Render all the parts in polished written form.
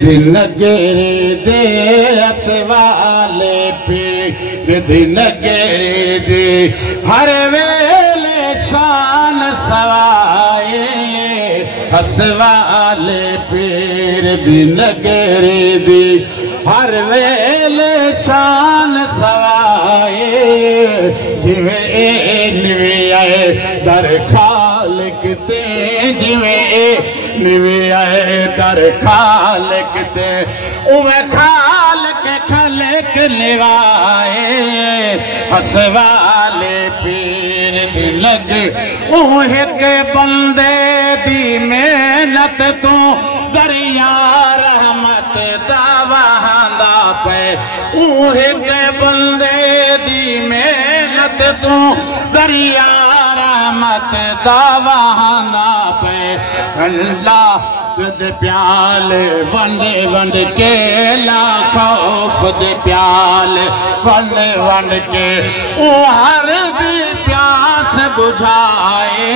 नगरे दे असवाले पीर दी नगरे दे हर वेले शान सवाए हसवाले पीर दी नगरे दे हर वेले शान सवाए जिवें निवे आए दर खालिक ते जिवें निवे आए दर खालिक ते उवे खालिक खलक निवाए हसवाले पीर दी लग उहे के बंदे दी मेहनत तू दरिया रहमत दा वहांदा पे उहे के बंदे दी मेहनत तू दरिया रहमत दा वहांदा पे अल्लाह दे प्याल वंड वंड के लाखौफ दे प्याल वंड वंड के हर दी प्यास बुझाए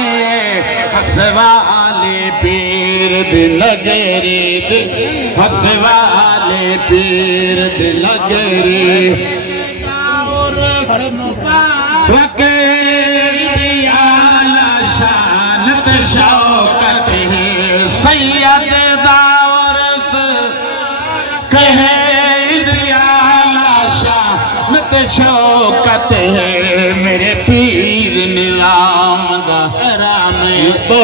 हसवाले पीर दी नगरी दे हसवाले पीर दी नगरी रखे शानत शौकत है सैयद दावरस कहे शानत शौकत है मेरे पीर निलाम दा में तो